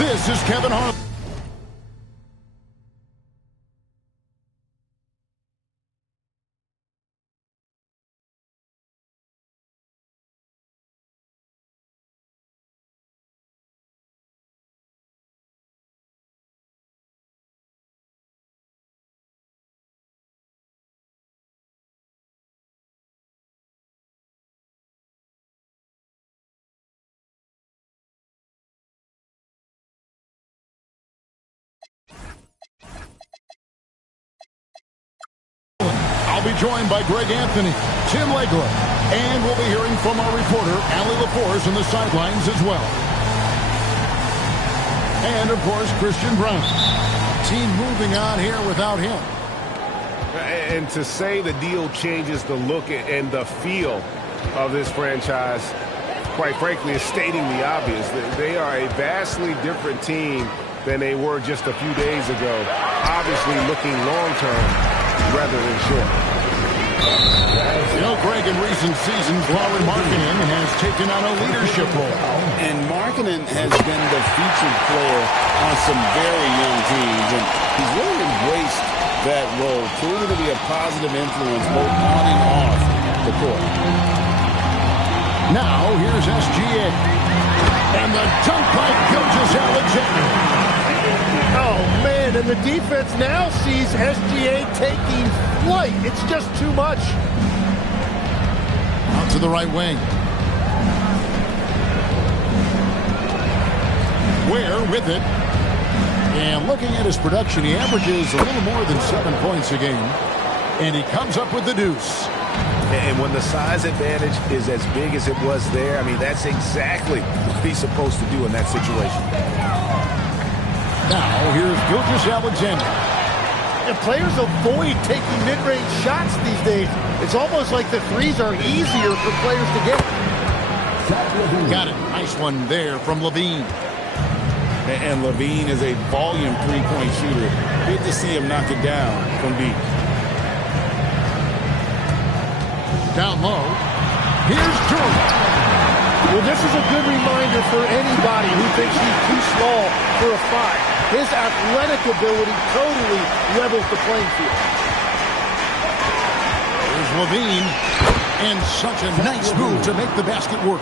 This is Kevin Hart. I'll be joined by Greg Anthony, Tim Legler, and we'll be hearing from our reporter, Allie LaForce, on the sidelines as well. And, of course, Christian Brown. Team moving on here without him. And to say the deal changes the look and the feel of this franchise, quite frankly, is stating the obvious. They are a vastly different team than they were just a few days ago. Obviously looking long-term rather than short. You know, Greg, in recent seasons, Lauri Markkanen has taken on a leadership role. And Markkanen has been the featured player on some very young teams, and he's really embraced that role, proving to be a positive influence both on and off the court. Now, here's SGA. And the dunk by Gilgeous-Alexander. Oh, man, and the defense now sees SGA taking flight. It's just too much. Out to the right wing. Ware with it. And looking at his production, he averages a little more than 7 points a game. And he comes up with the deuce. And when the size advantage is as big as it was there, I mean, that's exactly what he's supposed to do in that situation. Now, here's Gilgeous-Alexander. And players avoid taking mid-range shots these days. It's almost like the threes are easier for players to get. Got it. Nice one there from Levine. And Levine is a volume three-point shooter. Good to see him knock it down from deep. Down low. Here's Jordan. Well, this is a good reminder for anybody who thinks he's too small for a 5. His athletic ability totally levels the playing field. There's Levine. And such a nice move to make the basket work.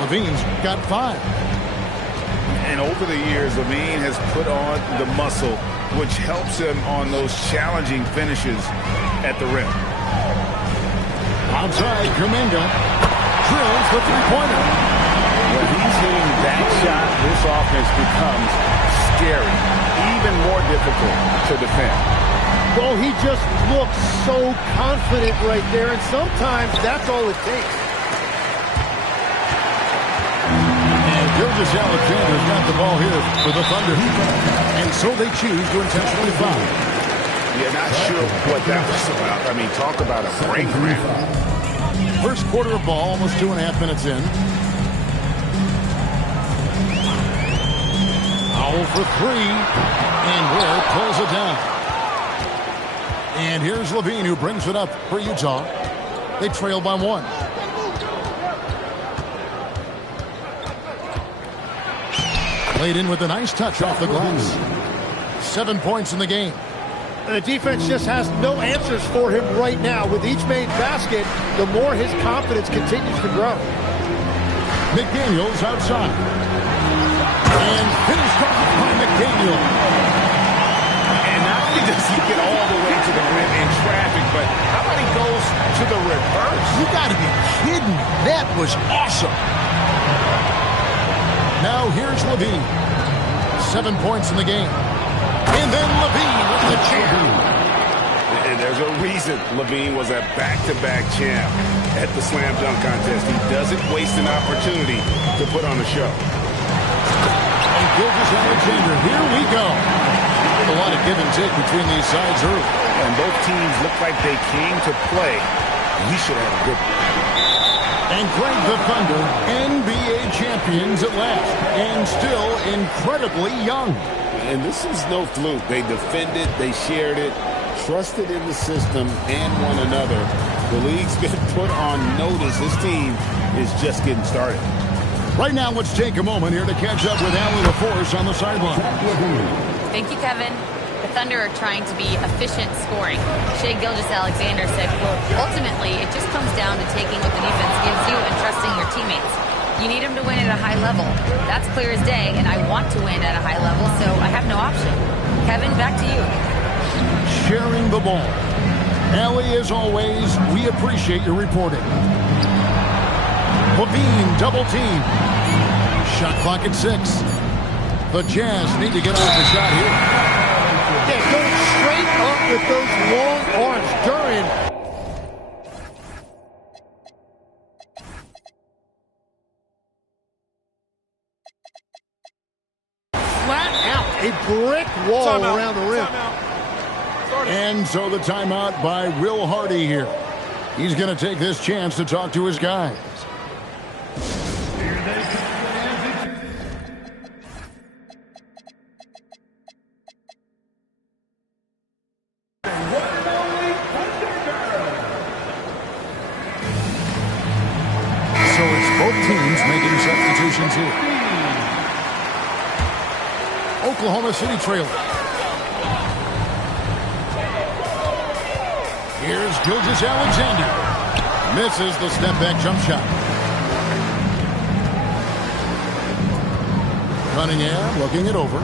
Levine's got 5. And over the years, Levine has put on the muscle, which helps him on those challenging finishes at the rim. Outside, Kuminga drills the three-pointer. When he's hitting that shot, this offense becomes scary, even more difficult to defend. Well, he just looks so confident right there, and sometimes that's all it takes. And Gilgeous-Alexander's got the ball here for the Thunder. And so they choose to intentionally foul. Yeah, not sure what that was about. I mean, talk about a brain cramp. First quarter of ball, almost 2.5 minutes in. Foul for 3. And Ware pulls it down. And here's Levine, who brings it up for Utah. They trail by 1. Laid in with a nice touch off the glass. 7 points in the game. And the defense just has no answers for him right now. With each made basket, the more his confidence continues to grow. McDaniels outside. And finished off by McDaniel. And not only does he get all the way to the rim in traffic, but how about he goes to the reverse? You got to be kidding me. That was awesome. Now here's Levine. 7 points in the game. And then Levine with the champ. And there's a reason Levine was a back-to-back champ at the slam dunk contest. He doesn't waste an opportunity to put on a show. And Gilgeous-Alexander, here we go. A lot of give and take between these sides early. And both teams look like they came to play. We should have a good one. And Greg, the Thunder, NBA champions at last. And still incredibly young. And this is no fluke. They defended, they shared it, trusted in the system and one another. The league's been put on notice. This team is just getting started. Right now, let's take a moment here to catch up with Allie LaForce on the sideline. Thank you, Kevin. The Thunder are trying to be efficient scoring. Shai Gilgeous-Alexander said, quote, ultimately, it just comes down to taking what the defense gives you and trusting your teammates. You need them to win at a high level. That's clear as day, and I want to win at a high level, so I have no option. Kevin, back to you. Sharing the ball. Allie, as always, we appreciate your reporting. Levine double team. Shot clock at 6. The Jazz need to get off the shot here. Yeah, going straight up with those long arms. Duran. Flat out. A brick wall around the rim. And so the timeout by Will Hardy here. He's going to take this chance to talk to his guys. So it's both teams making substitutions here. Oklahoma City trailing. Here's Gilgeous-Alexander. Misses the step-back jump shot. Cunningham looking it over.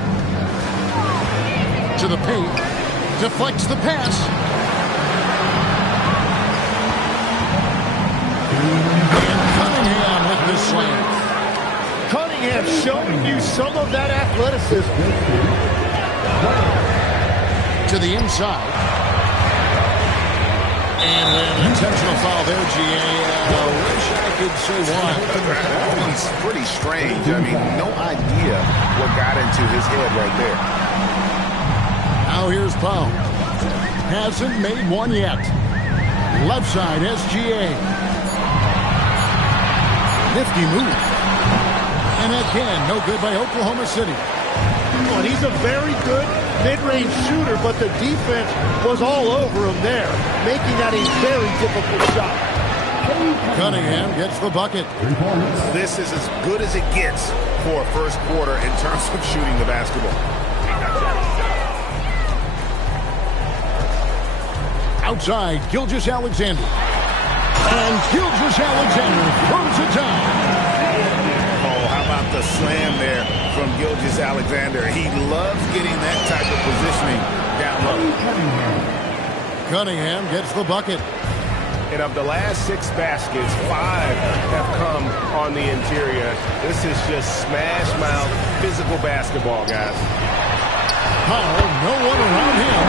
To the paint. Deflects the pass. And Cunningham with the slam. Cunningham showing you some of that athleticism. To the inside. And an intentional foul there, GA. I wish I could say why. That one's pretty strange. I mean, no idea what got into his head right there. Now here's Powell. Hasn't made one yet. Left side, SGA. Nifty move. And again, no good by Oklahoma City. And he's a very good mid-range shooter, but the defense was all over him there, making that a very difficult shot. Cunningham gets the bucket. This is as good as it gets for a first quarter in terms of shooting the basketball. Outside, Gilgeous-Alexander. And Gilgeous-Alexander throws it down. Oh, how about the slam there from Gilgeous-Alexander? He loves getting that type of positioning down low. Cunningham gets the bucket. And of the last 6 baskets, 5 have come on the interior. This is just smash mouth physical basketball, guys. Powell, no one around him.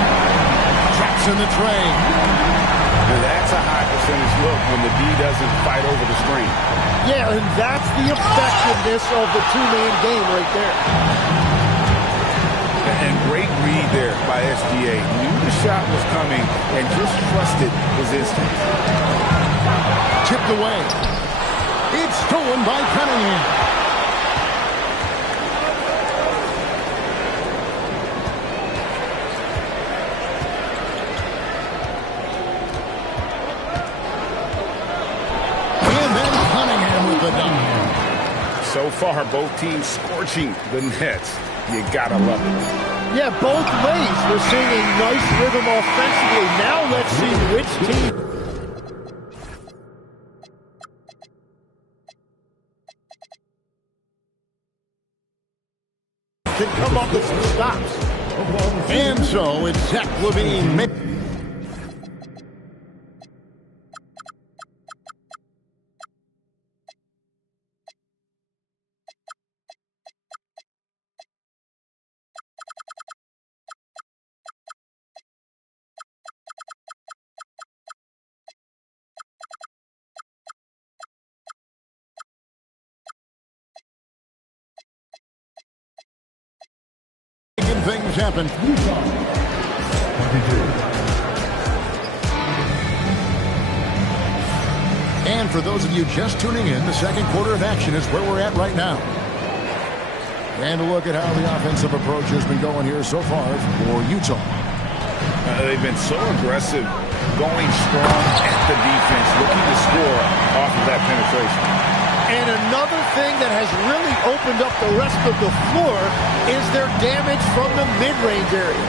Drops in the tray. Now that's a high percentage look when the D doesn't fight over the screen. Yeah, and that's the effectiveness of the two-man game right there. And great read there by SGA. Knew the shot was coming and just trusted his instinct. Tipped away. It's stolen by Cunningham. So far, both teams scorching the nets. You gotta love it. Yeah, both ways. We're seeing a nice rhythm offensively. Now let's see which team can come up with some stops. And so it's Zach LaVine. Things happen. And for those of you just tuning in, the second quarter of action is where we're at right now. And a look at how the offensive approach has been going here so far for Utah. They've been so aggressive, going strong at the defense, looking to score off of that penetration. And another thing that has really opened up the rest of the floor is their damage from the mid-range area.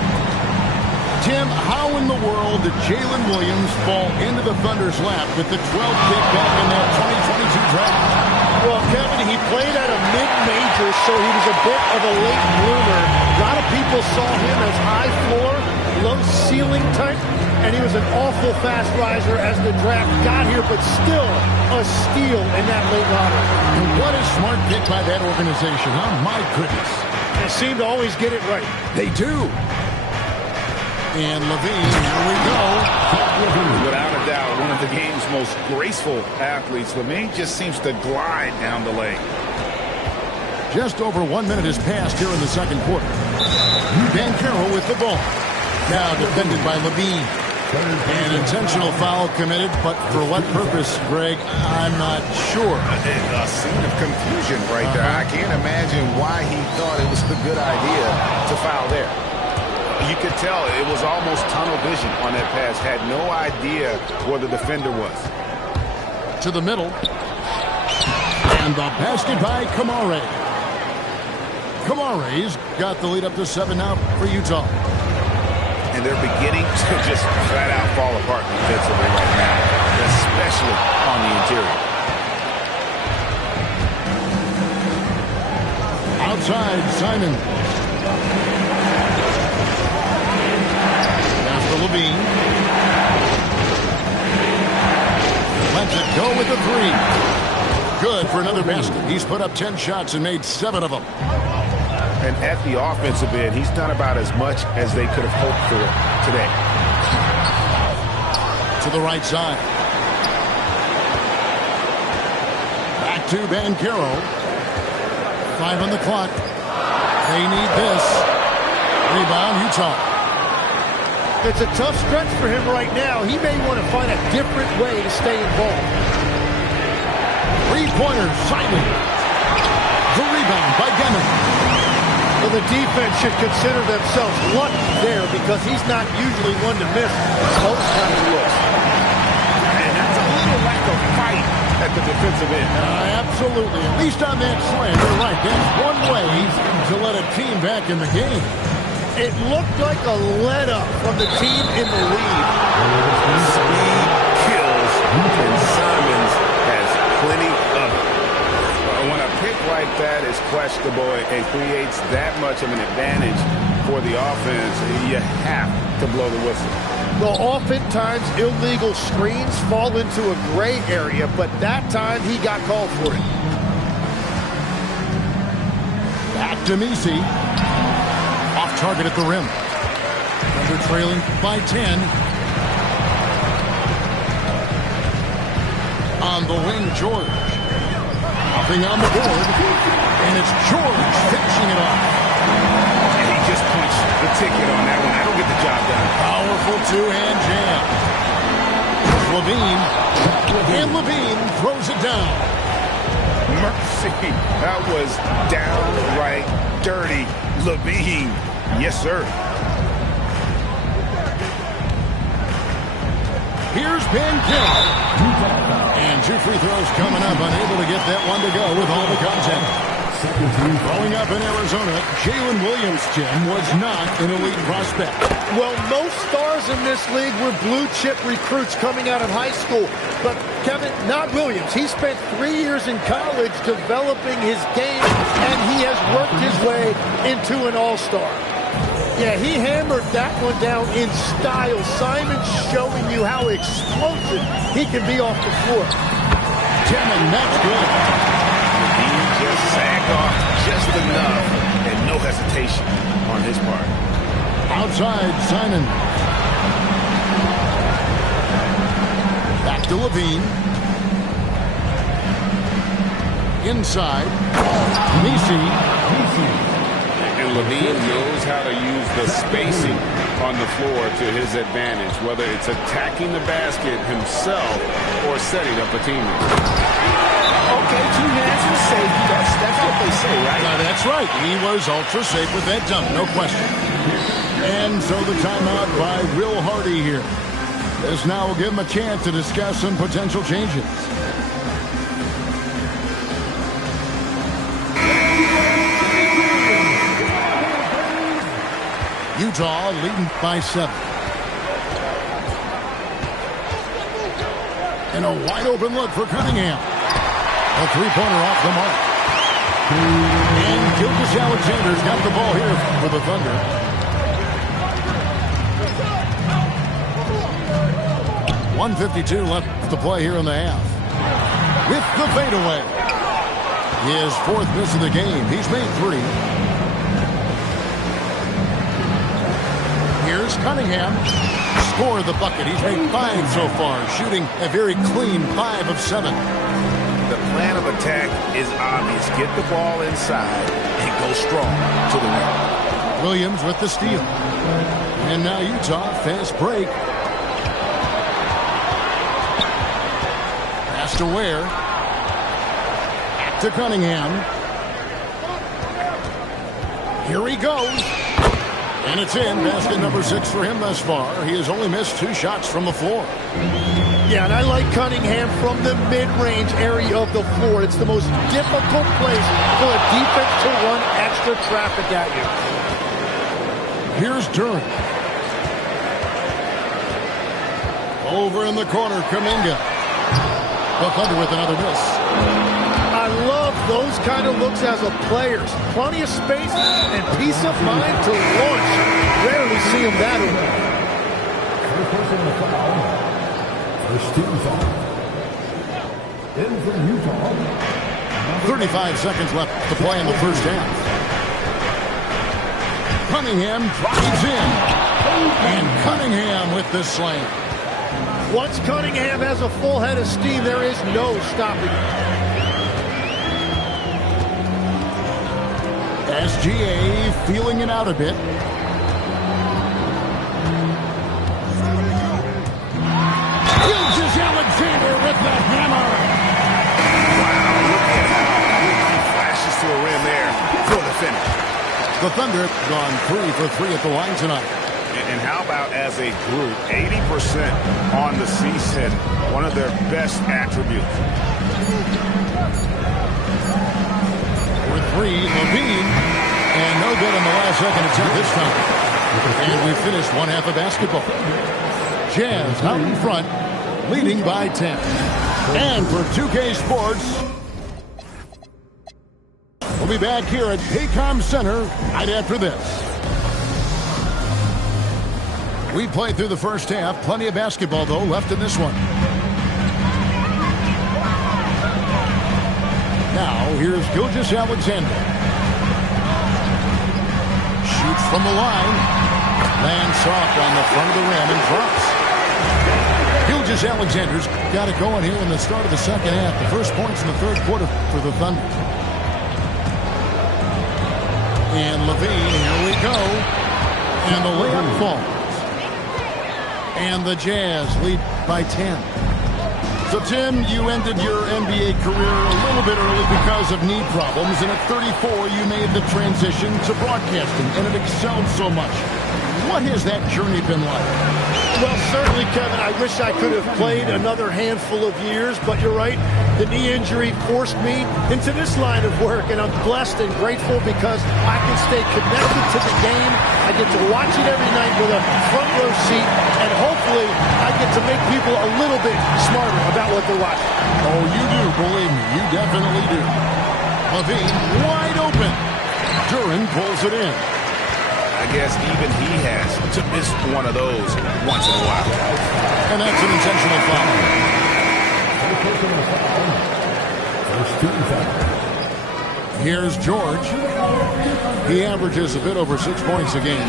Tim, how in the world did Jalen Williams fall into the Thunder's lap with the 12th pick back in that 2022 draft? Well, Kevin, he played at a mid-major, so he was a bit of a late bloomer. A lot of people saw him as high floor, low ceiling type, and he was an awful fast riser as the draft got here, but still a steal in that late lottery. And what a smart pick by that organization, huh? My goodness. They seem to always get it right. They do. And Levine, here we go. Without a doubt, one of the game's most graceful athletes. Levine just seems to glide down the lane. Just over 1 minute has passed here in the second quarter. Banchero with the ball. Now defended by Levine. An intentional foul committed, but for what purpose, Greg? I'm not sure. A scene of confusion right there. I can't imagine why he thought it was a good idea to foul there. You could tell it was almost tunnel vision on that pass. Had no idea where the defender was. To the middle. And the basket by Kamare. Kamare's got the lead up to 7 now for Utah. And they're beginning to just flat out fall apart defensively right now, especially on the interior. Outside, Simon. Levine. Lets it go with the three. Good for another basket. He's put up 10 shots and made 7 of them. And at the offensive end, he's done about as much as they could have hoped for today. To the right side. Back to Banchero. 5 on the clock. They need this. Rebound, Utah. It's a tough stretch for him right now. He may want to find a different way to stay involved. Three-pointer, Simon. The rebound by Deming. Well, the defense should consider themselves lucky there because he's not usually one to miss most kind of looks. And that's a little lack of fight at the defensive end. Absolutely. At least on that slam. You're right. That's one way to let a team back in the game. It looked like a let-up from the team in the lead. Speed kills, and Simons has plenty of it. When a pick like that is questionable and creates that much of an advantage for the offense, you have to blow the whistle. Well, oftentimes illegal screens fall into a gray area, but that time he got called for it. Back to Misi. Off target at the rim. Thunder trailing by 10. On the wing, George. Nothing on the board. And it's George finishing it off. And he just punched the ticket on that one. That'll get the job done. Powerful two-hand jam. Levine. And Levine throws it down. Mercy. That was downright dirty. Levine. Yes, sir. Here's Banchero. And 2 free throws coming up. Unable to get that one to go with all the contact. Growing up in Arizona, Jalen Williams, Jim, was not an elite prospect. Well, most stars in this league were blue-chip recruits coming out of high school. But, Kevin, not Williams. He spent 3 years in college developing his game, and he has worked his way into an all-star. Yeah, he hammered that one down in style. Simon's showing you how explosive he can be off the floor. Jamming, that's good. He just sagged off just enough and no hesitation on his part. Outside, Simon. Back to Levine. Inside. Misi. And Levine knows how to use the spacing on the floor to his advantage, whether it's attacking the basket himself or setting up a teammate. Okay, 2 hands for safety. That's what they say, right? That's right. He was ultra safe with that dunk, no question. And so the timeout by Will Hardy here. This now will give him a chance to discuss some potential changes. Utah leading by 7. And a wide open look for Cunningham. A three-pointer off the mark. And Gilgeous-Alexander's got the ball here for the Thunder. .152 left to play here in the half. With the fadeaway. His 4th miss of the game. He's made 3. Here's Cunningham. Scored the bucket. He's made 5 so far, shooting a very clean 5 of 7. The plan of attack is obvious. Get the ball inside and go strong to the rim. Williams with the steal. And now Utah, fast break. Pass to Ware. To Cunningham. Here he goes. And it's in. Basket number 6 for him thus far. He has only missed 2 shots from the floor. Yeah, and I like Cunningham from the mid-range area of the floor. It's the most difficult place for a defense to run extra traffic at you. Here's Duran. Over in the corner, Kuminga. The Thunder with another miss. I love those kind of looks as a player. Plenty of space and peace of mind to launch. Rarely see him that early. First team foul. In from Utah. 35 seconds left to play in the first half. Cunningham drives in. And Cunningham with the slam. Once Cunningham has a full head of steam, there is no stopping him. SGA feeling it out a bit. Gilgeous-Alexander with the hammer. Wow, look at how he flashes to a rim there for the finish. The Thunder have gone 3 for 3 at the line tonight. And how about as a group, 80% on the season, one of their best attributes. For 3, Levine, and no good in the last second attempt this time. And we finished one half of basketball. Jazz out in front, leading by 10. And for 2K Sports, we'll be back here at Paycom Center right after this. We played through the first half. Plenty of basketball, though, left in this one. Now, here's Gilgeous-Alexander. Shoots from the line. Lands soft on the front of the rim and drops. Gilgeous-Alexander's got it going here in the start of the second half. The first points in the third quarter for the Thunder. And Levine, here we go. And the layup falls. And the Jazz lead by 10. So, Tim, you ended your NBA career a little bit early because of knee problems, and at 34, you made the transition to broadcasting, and it excelled so much. What has that journey been like? Well, certainly, Kevin, I wish I could have played another handful of years, but you're right. The knee injury forced me into this line of work, and I'm blessed and grateful because I can stay connected to the game. I get to watch it every night with a front row seat, and hopefully I get to make people a little bit smarter about what they're watching. Oh, you do, believe me. You definitely do. Levine wide open. Duran pulls it in. I guess even he has to miss one of those once in a while. And that's an intentional foul. First team foul. Here's George. He averages a bit over 6 points a game.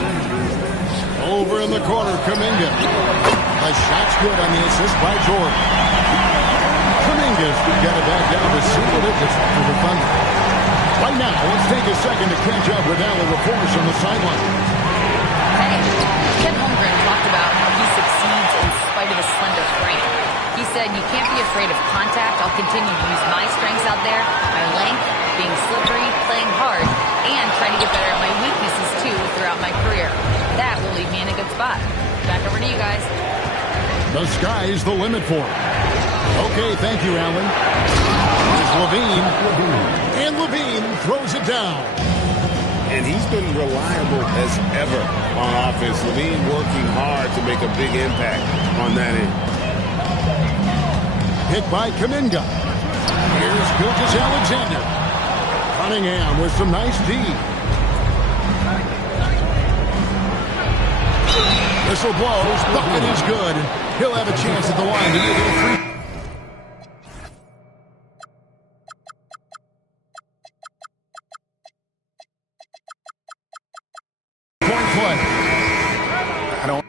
Over in the corner, Kuminga. A shot's good on the assist by George. Kuminga's got it back down to single digits for the Thunder. Right now, let's take a second to catch up with Alan Laforce on the sideline. Hey, Ken Holmgren talked about how he succeeds in spite of his slender frame. He said, you can't be afraid of contact. I'll continue to use my strengths out there, my length, being slippery, playing hard, and try to get better at my weaknesses, too, throughout my career. That will leave me in a good spot. Back over to you guys. The sky's the limit for him. Okay, thank you, Alan. Here's Levine. And Levine throws it down. and he's been reliable as ever on offense. Levine working hard to make a big impact on that end. Hit by Cuminhim. Here's Gilgeous-Alexander. Cuminhim with some nice D. Whistle blows. Bucket is good. He'll have a chance at the line to do a little free. Point play. I don't.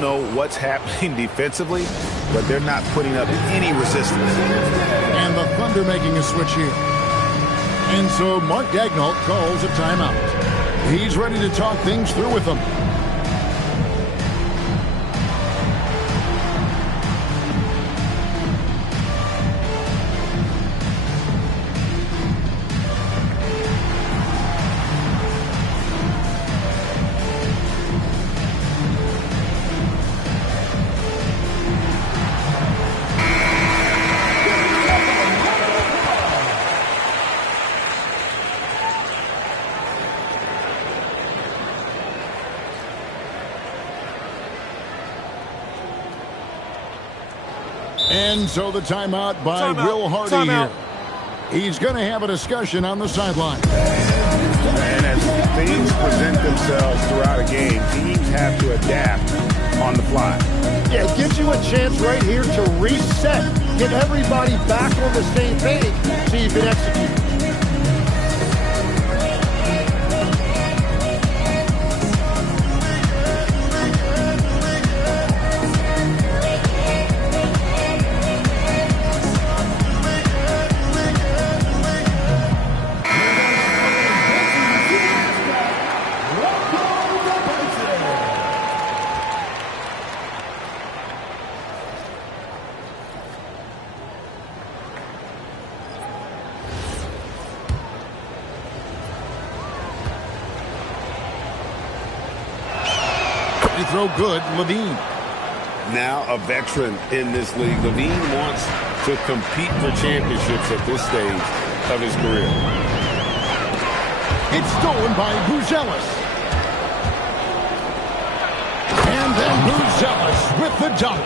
Know what's happening defensively, but they're not putting up any resistance. And the Thunder making a switch here. And so Mark Daigneault calls a timeout. He's ready to talk things through with them. And so the timeout by Will Hardy here. He's going to have a discussion on the sideline. And as things present themselves throughout a game, teams have to adapt on the fly. Yeah, it gives you a chance right here to reset, get everybody back on the same page so you can execute. Throw good, Levine. Now a veteran in this league. Levine wants to compete for championships at this stage of his career. It's stolen by Buzelis. And then Buzelis with the dunk.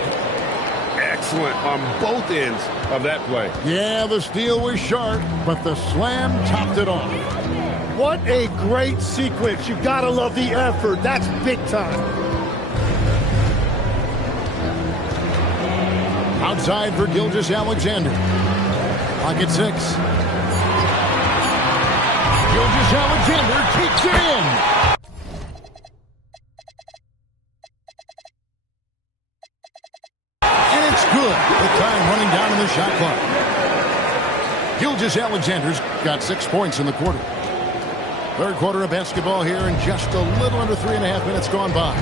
Excellent on both ends of that play. Yeah, the steal was sharp, but the slam topped it off. What a great sequence. You gotta love the effort. That's big time. Outside for Gilgeous-Alexander. Pocket 6. Gilgeous-Alexander takes it in. And it's good. The time running down in the shot clock. Gilgeous-Alexander's got 6 points in the quarter. Third quarter of basketball here, and just a little under 3.5 minutes gone by.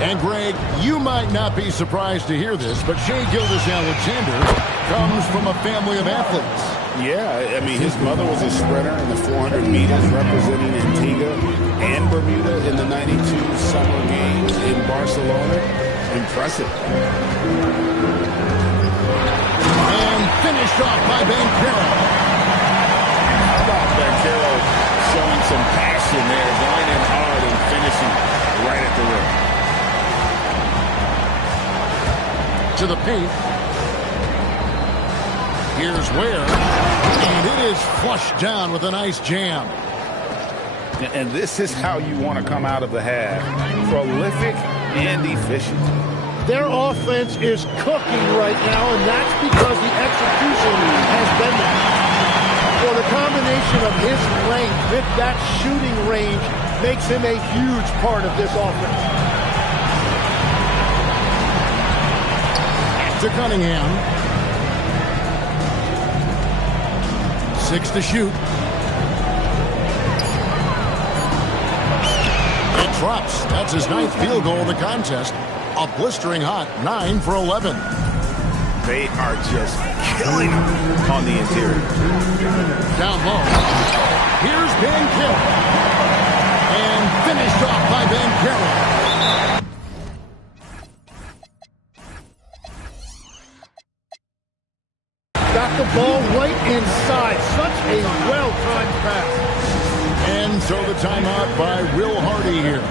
And, Greg, you might not be surprised to hear this, but Shai Gilgeous-Alexander comes from a family of athletes. Yeah, I mean, his mother was a sprinter in the 400 meters representing Antigua and Bermuda in the 92 Summer Games in Barcelona. Impressive. And finished off by Banchero. How about Banchero showing some passion there, going in hard and finishing right at the rim. To the paint. Here's Ware. And it is flushed down with a nice jam. And this is how you want to come out of the half. Prolific and efficient. Their offense is cooking right now, and that's because the execution has been there. Well, the combination of his length with that shooting range makes him a huge part of this offense. To Cuminhim. 6 to shoot. It drops. That's his 9th field goal of the contest. A blistering hot 9 for 11. They are just killing them on the interior. Down low. Here's Banchero. And finished off by Banchero. Got the ball right inside. Such a well-timed pass. And so the timeout by Will Hardy here.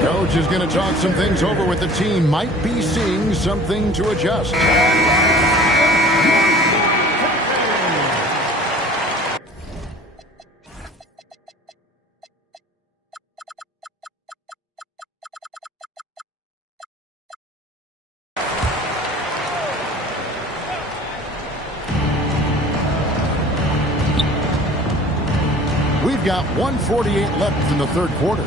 Coach is going to talk some things over with the team. Might be seeing something to adjust. We've got 1:48 left in the third quarter.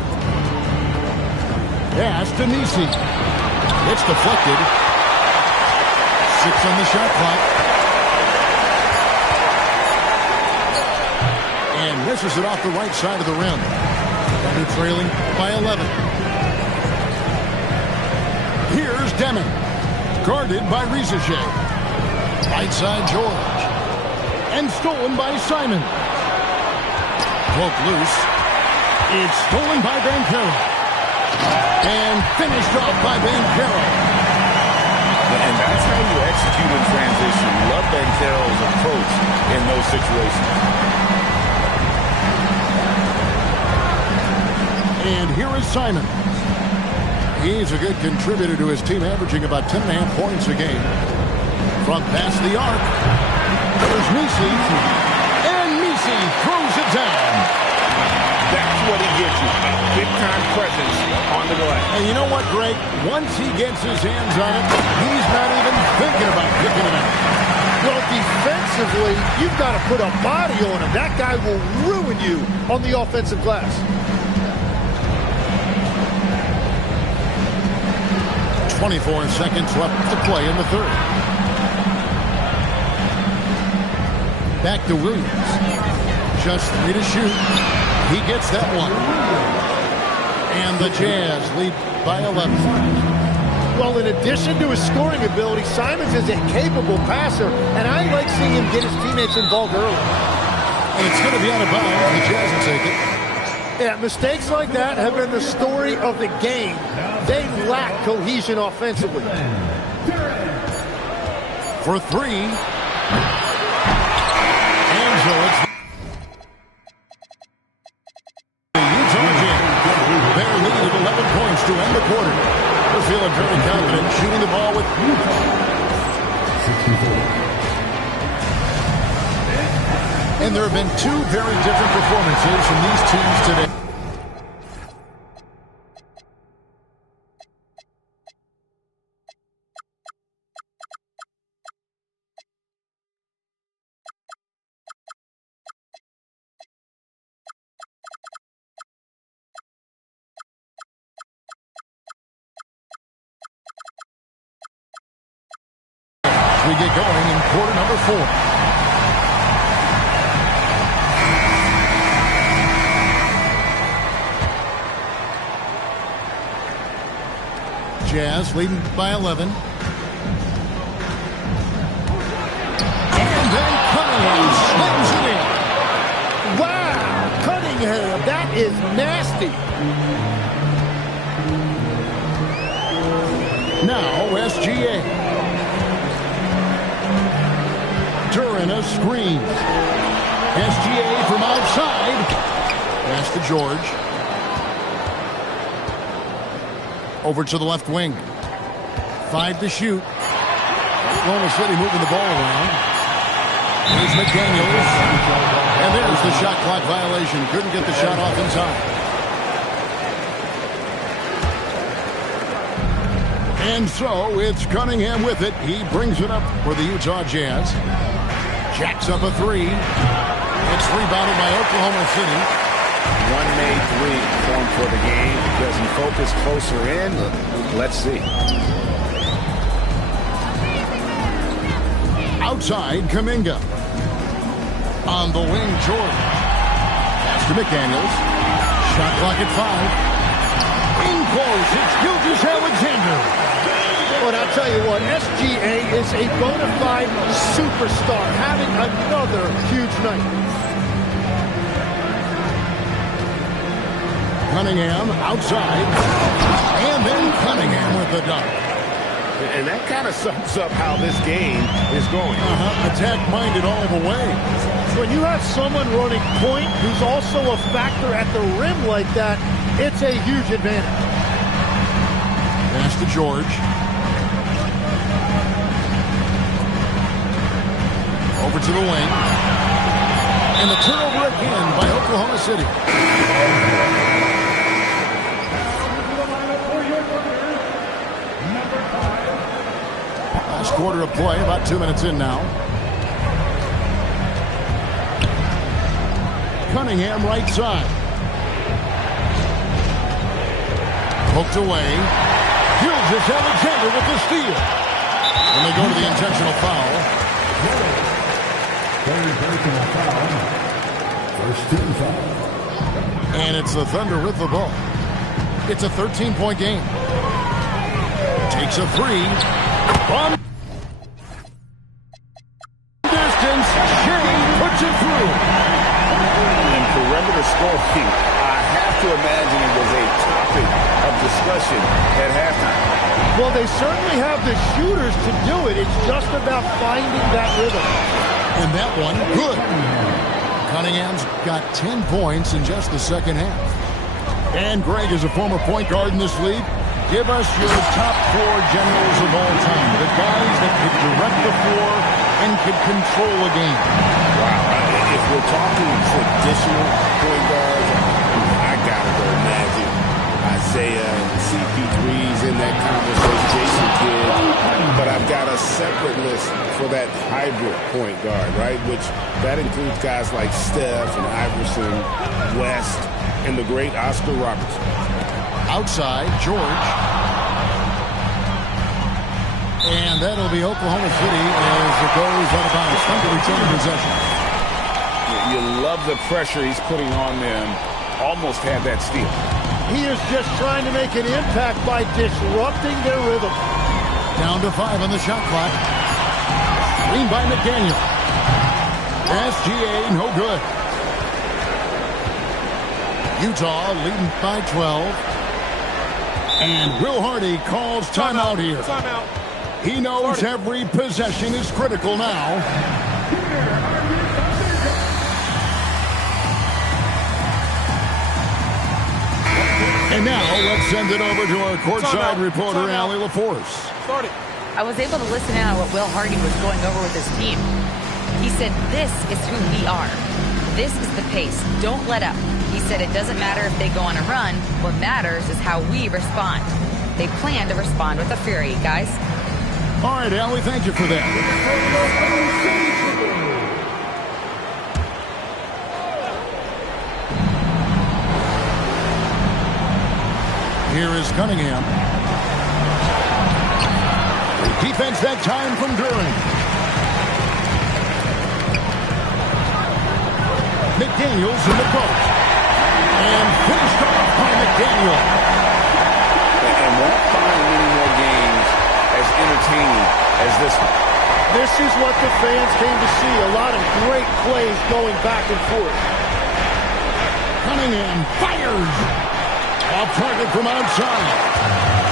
Pass to Nisi. It's deflected. 6 on the shot clock. And misses it off the right side of the rim. Thunder trailing by 11. Here's Deming. Guarded by Rizachet. Right side George. And stolen by Simon. Broke loose. It's stolen by Banchero. And finished off by Banchero. And that's how you execute in transition. Love Banchero's approach in those situations. And here is Simon. He's a good contributor to his team, averaging about 10.5 points a game. Front past the arc. There's Nisi. And Nisi throws it down. That's what he gives you, a big-time presence on the glass. And you know what, Greg? Once he gets his hands on it, he's not even thinking about picking it out. Well, defensively, you've got to put a body on him. That guy will ruin you on the offensive glass. .24 seconds left to play in the third. Back to Williams. Just 3 to shoot. He gets that one. And the Jazz lead by 11. Well, in addition to his scoring ability, Simons is a capable passer, and I like seeing him get his teammates involved early. And it's going to be out of bounds. The Jazz will take it. Yeah, mistakes like that have been the story of the game. They lack cohesion offensively. For 3. And so it's their lead of 11 points to end the quarter. They're feeling very confident shooting the ball with 64. And there have been 2 very different performances from these teams today. We get going in quarter number 4. Jazz leading by 11. And then Cuminhim slams it in. Wow, Cunningham, that is nasty. Now SGA. During a screen. SGA from outside. Pass to George. Over to the left wing. 5 to shoot. Oklahoma City moving the ball around. Here's McDaniels. And there's the shot clock violation. Couldn't get the shot off in time. And so it's Cunningham with it. He brings it up for the Utah Jazz. Jacks up a 3. It's rebounded by Oklahoma City. One made 3 formed for the game. Does he focus closer in? Let's see. Outside, Kuminga. On the wing, George. Pass to McDaniels. Shot clock at 5. In close, it's Gilgeous-Alexander. But I'll tell you what, SGA is a bona fide superstar, having another huge night. Cunningham outside. And then Cunningham with the dunk. And that kind of sums up how this game is going. Attack-minded all the way. When you have someone running point who's also a factor at the rim like that, it's a huge advantage. Pass to George. Over to the wing. And the turnover again by Oklahoma City. Last quarter of play, about 2 minutes in now. Cunningham right side. Hooked away. Gilgeous-Alexander with the steal. And they go to the intentional foul. First team foul. And it's the Thunder with the ball. It's a 13-point game. Takes a three. From distance, Shea puts it through. And perimeter scoring, I have to imagine it was a topic of discussion at halftime. Well, they certainly have the shooters to do it. It's just about finding that rhythm. And that one, good. Cunningham's got 10 points in just the second half. And Greg is a former point guard in this league. Give us your top 4 generals of all time. The guys that could direct the floor and could control a game. Wow. If we're talking traditional point guards, I gotta go Magic. Isaiah, CP3's in that conversation, Jason Kidd. But I've got a separate list for that hybrid point guard, right? Which that includes guys like Steph and Iverson, West, and the great Oscar Robertson. Outside, George. And that'll be Oklahoma City as it goes out of bounds. Thunder retain possession. You love the pressure he's putting on them. Almost had that steal. He is just trying to make an impact by disrupting their rhythm. Down to 5 on the shot clock. Screen by McDaniel. SGA, no good. Utah leading by 12. And Will Hardy calls timeout here. Timeout. He knows every possession is critical now. And now let's send it over to our courtside reporter, Allie LaForce. I was able to listen in on what Will Hardy was going over with his team. He said, this is who we are. This is the pace. Don't let up. He said it doesn't matter if they go on a run. What matters is how we respond. They plan to respond with a fury, guys. All right, Allie, thank you for that. Here is Cunningham. Defense that time from Duran. McDaniels in the post. And finished off by McDaniel. And won't find many more games as entertaining as this one. This is what the fans came to see. A lot of great plays going back and forth. Cunningham fires. Off target from outside.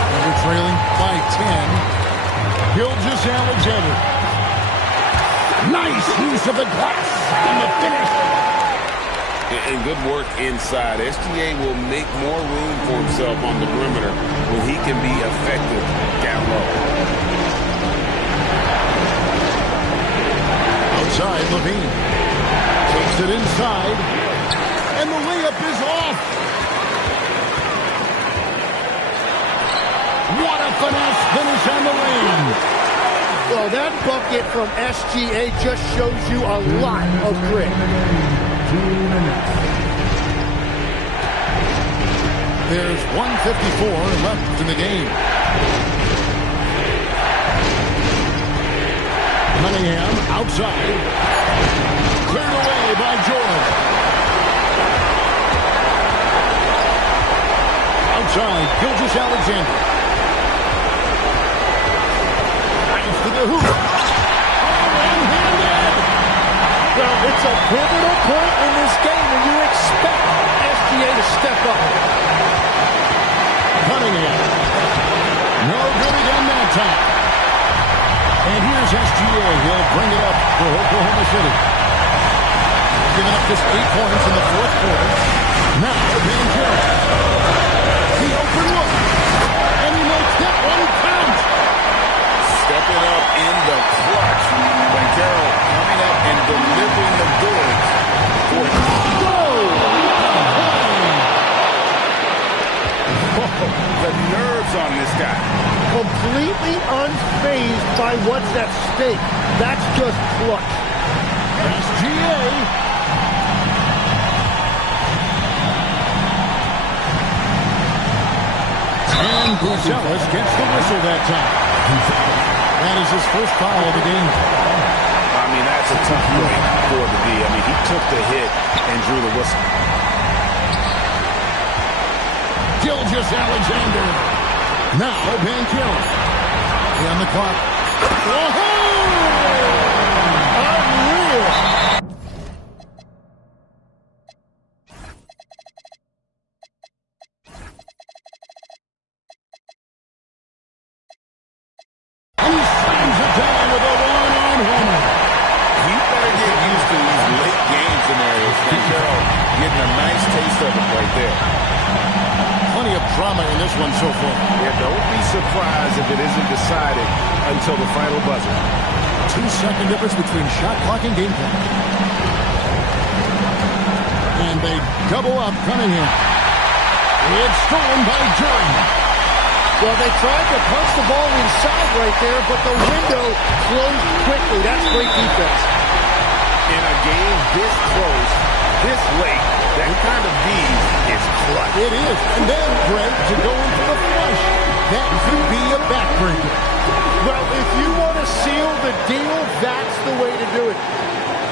And we're trailing by 10. Gilgeous-Alexander. Nice use of the glass and the finish. And good work inside. SGA will make more room for himself on the perimeter when he can be effective down low. Outside, Levine. Takes it inside. And the layup is off. What a finesse finish on the lane. Well, that bucket from SGA just shows you a lot of grit. There's 1:54 left in the game. Cunningham outside. Cleared away by George. Outside, Gilgeous-Alexander. the hoop. One-handed. Well, it's a pivotal point in this game, and you expect SGA to step up. Cuminhim. No good again that time. And here's SGA. He'll bring it up for Oklahoma City. Giving up just 8 points in the fourth quarter. Now, Banchero. The open look. And he makes that one count. Stepping up in the clutch. Banchero coming up and delivering the goods. The nerves on this guy. Completely unfazed by what's at stake. That's just clutch. SGA. And Buzelis gets the whistle that time. That is his first foul of the game. I mean, that's a tough point for the D. I mean, he took the hit and drew the whistle. Gilgeous Alexander. Now, Banchero. On the clock. Oh-ho! Unreal. And he slams it down with a one-on-one. He better get used to these late game scenarios. Banchero getting a nice taste of it right there. Plenty of drama in this one so far. Yeah, don't be surprised if it isn't decided until the final buzzer. 2-second difference between shot clock and game clock. And they double up Cuminhim. It's stolen by Duren. Well, they tried to punch the ball inside right there, but the window closed quickly. That's great defense. In a game this close, this late, that kind of beat is clutch. It is. And then, Greg, to go in for the flush. That could be a backbreaker. Well, if you want to seal the deal, that's the way to do it.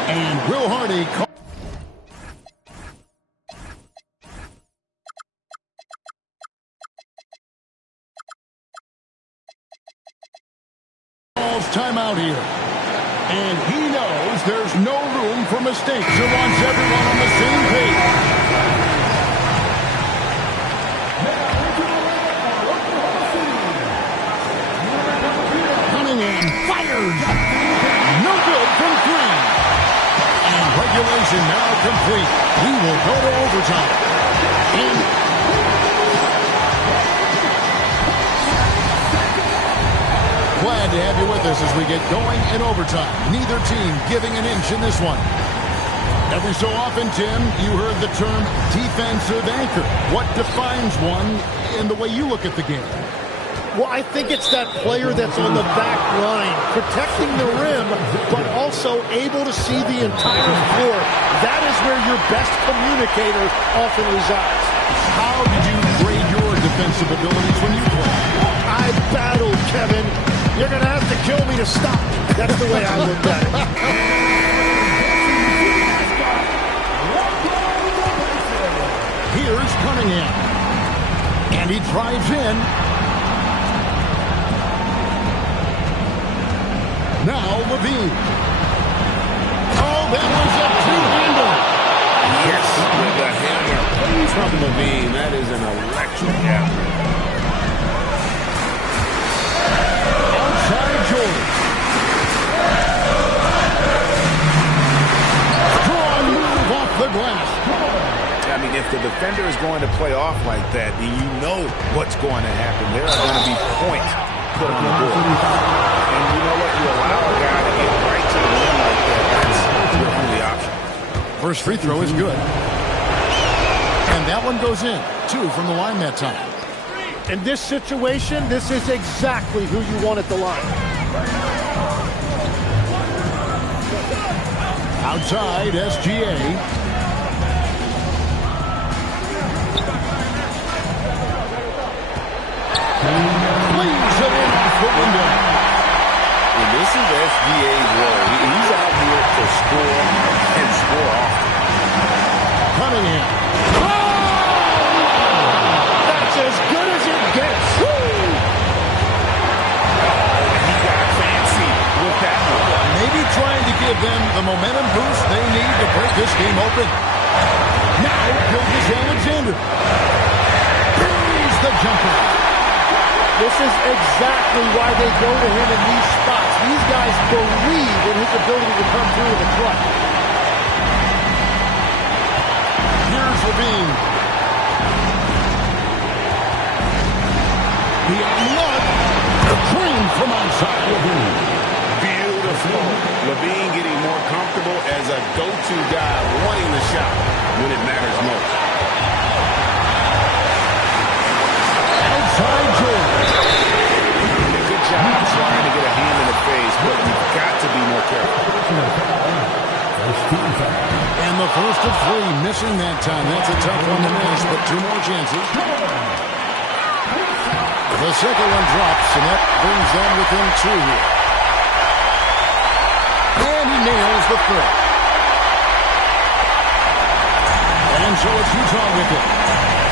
And Will Hardy calls timeout here. And he knows there's no room for mistakes. He wants everyone on the same page. Cuminhim fires. No good from 3. And regulation now complete. We will go to overtime. And glad to have you with us as we get going in overtime. Neither team giving an inch in this one. Every so often, Tim, you heard the term defensive anchor. What defines one in the way you look at the game? Well, I think it's that player that's on the back line, protecting the rim, but also able to see the entire floor. That is where your best communicator often resides. How did you grade your defensive abilities when you play? I battled, Kevin. You're going to have to kill me to stop. That's the way I looked at it. Here's Cuminhim. And he drives in. Now Levine. Oh, that was a two-hander. Yes, with the hammer from Levine. That is an electric hammer. Outside Jordan. Strong move off the glass. I mean, if the defender is going to play off like that, then you know what's going to happen. There are going to be points put on the board. And you know what? You allow a guy to get right to the rim like that. That's your only option. First free throw is good. And that one goes in. 2 from the line that time. In this situation, this is exactly who you want at the line. Outside, SGA. Leaves it in off the window. And this is SGA's role. He's out here to score and score often. Cuminhim. That's as good as it gets. Woo! He got fancy give them the momentum boost they need to break this game open. Now, Gilgis Alexander. Buries the jumper. This is exactly why they go to him in these spots. These guys believe in his ability to come through in the clutch. Here's Levine. The unlock. Cream from outside Levine. Beautiful. Levine getting more comfortable as a go-to guy, wanting the shot when it matters most. Outside George. Good job trying to get a hand in the face, but you've got to be more careful. And the first of three, missing that time. That's a tough one to miss, but two more chances. The second one drops, and that brings them within two here. And he nails the third. And so it's Utah with it.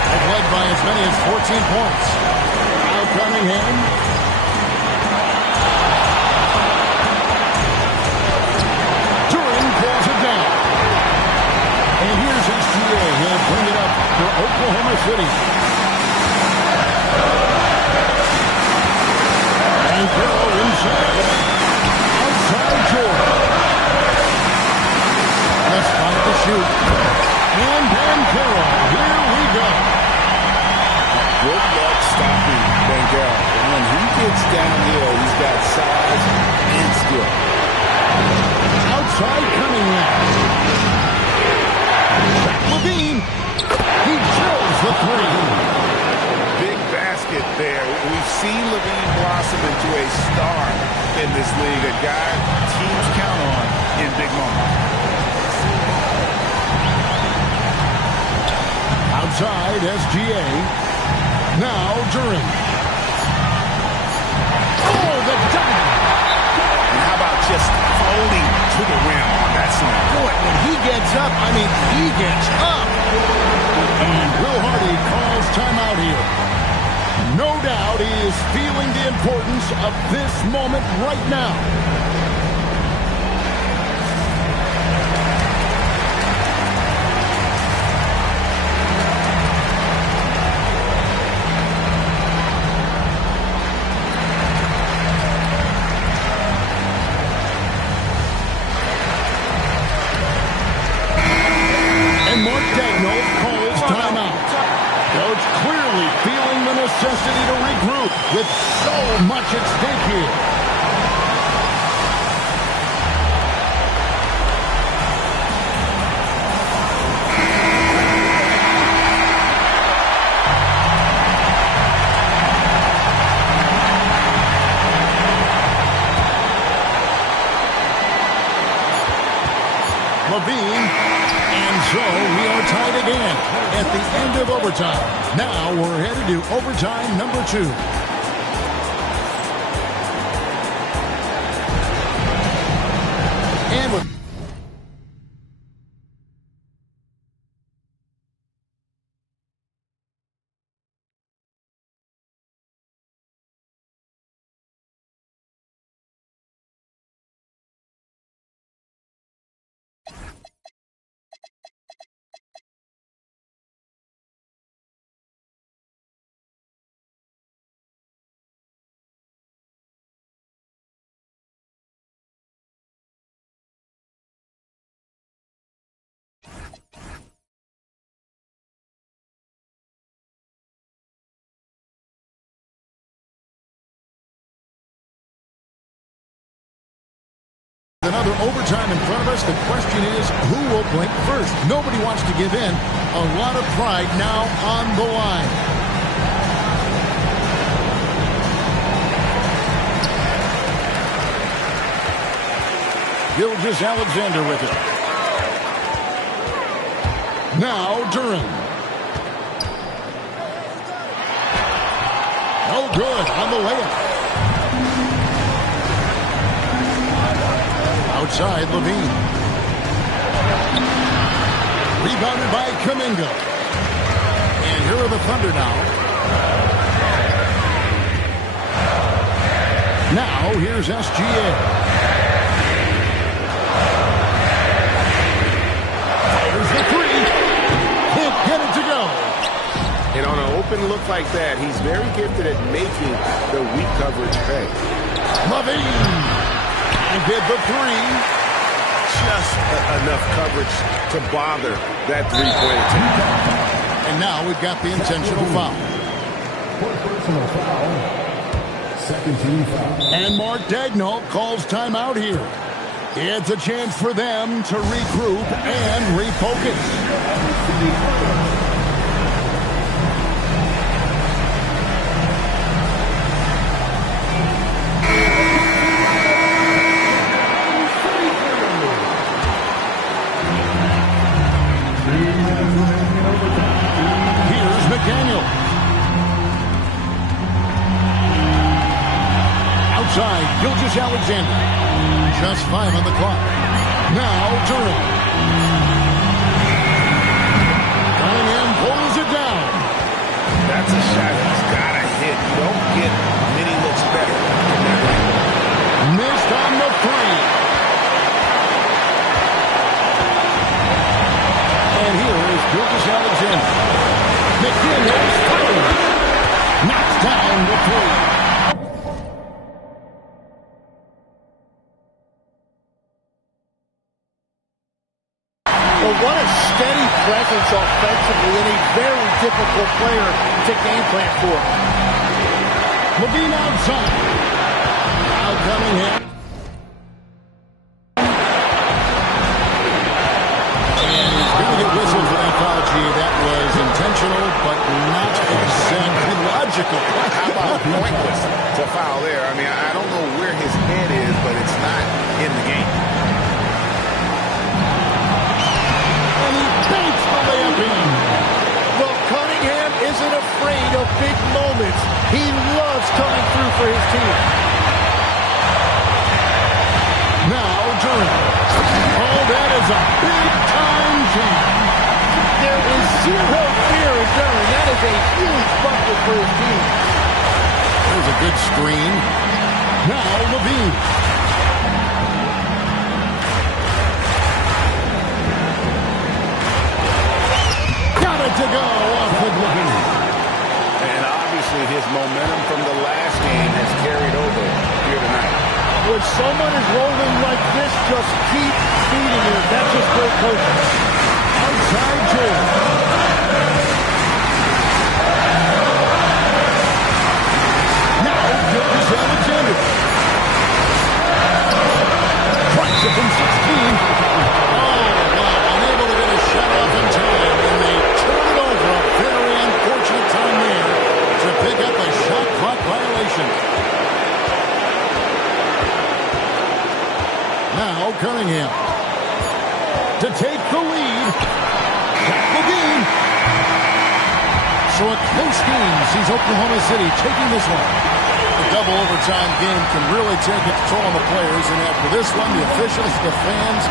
They've led by as many as 14 points. Now Cuminhim. Duran pulls it down. And here's HGA. He'll bring it up for Oklahoma City. And Carroll inside. Outside Jordan. Let's fight to shoot. And Carroll. Here we go. Good luck stopping Banquero. When he gets downhill, he's got size and skill. Outside Cuminhim. Levine. He drills the three. Big basket there. We've seen Levine blossom into a star in this league, a guy teams count on in big moments. Outside SGA. Now Duran. Oh, the dunk. And how about just floating to the rim on that slam? Boy, when he gets up, he gets up. And Will Hardy calls timeout here. No doubt he is feeling the importance of this moment right now. Necessity to regroup with so much at stake here. Levine, and so we are tied again at the end of overtime. Now we're headed to overtime number 2. And with another overtime in front of us, the question is, who will blink first? Nobody wants to give in. A lot of pride now on the line. Gilgis Alexander with it. Now Duran. No good on the layup. Outside Levine. Rebounded by Kuminga. And here are the Thunder now. Now here's SGA. open look like that, he's very gifted at making the weak coverage pay. Levine. And did the three. Just enough coverage to bother that three-point attempt. And now we've got the intentional foul. Personal foul. Second team foul. And Mark Daigneault calls timeout here. It's a chance for them to regroup and refocus. Here's McDaniel. Outside, Gilgeous-Alexander. Just 5 on the clock. Now, Durham. Cuminhim pulls it down. That's a shot he's got to hit. You don't get many looks better than that. Missed on the three. And here is Gilgeous-Alexander. McDaniel's fired. Knocks down the three. What a steady presence offensively and a very difficult player to game plan for. Levine outside. Now Cuminhim. And he's going to get whistled for that foul, G. That was intentional, but not exactly logical. How about pointless to foul there? I mean, I don't know where his head is, but it's not in the game. Well, Cuminhim isn't afraid of big moments. He loves coming through for his team. Now, Durham. Oh, that is a big-time jam. There is zero fear in Durham. That is a huge bucket for his team. There's a good screen. Now, Levine. To go off with Levine. And obviously his momentum from the last game has carried over here tonight. When someone is rolling like this, just keep feeding him. That's just great coaching. Outside Cade. Now Gilgeous-Alexander. Tries it from 16. Oh, wow. Unable to get a shot off in time. And they turn it over. A very unfortunate time there to pick up a shot clock violation. Now Cuminhim to take the lead. Levine. So a close game sees Oklahoma City taking this one. The double overtime game can really take its toll on the players, and after this one, the officials, the fans,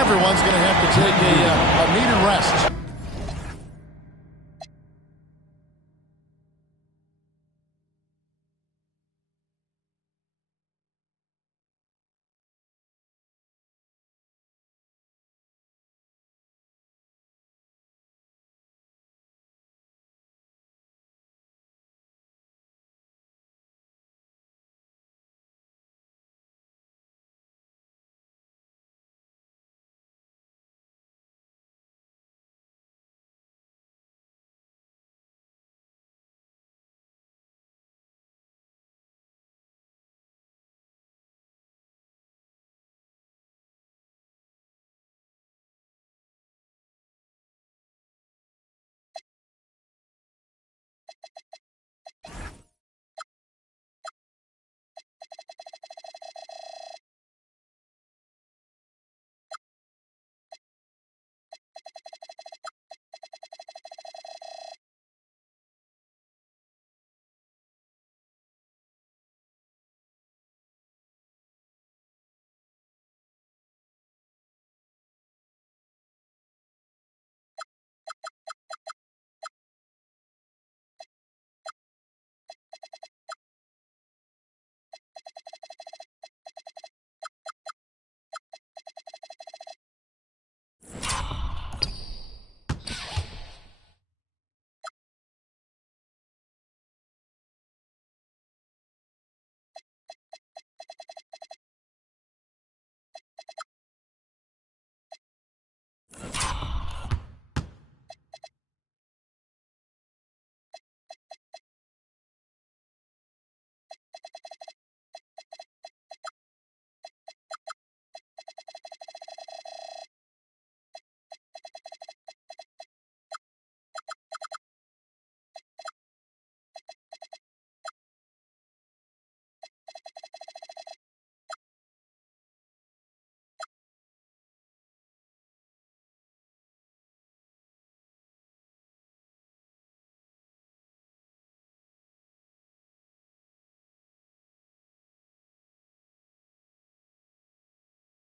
everyone's going to have to take a needed rest.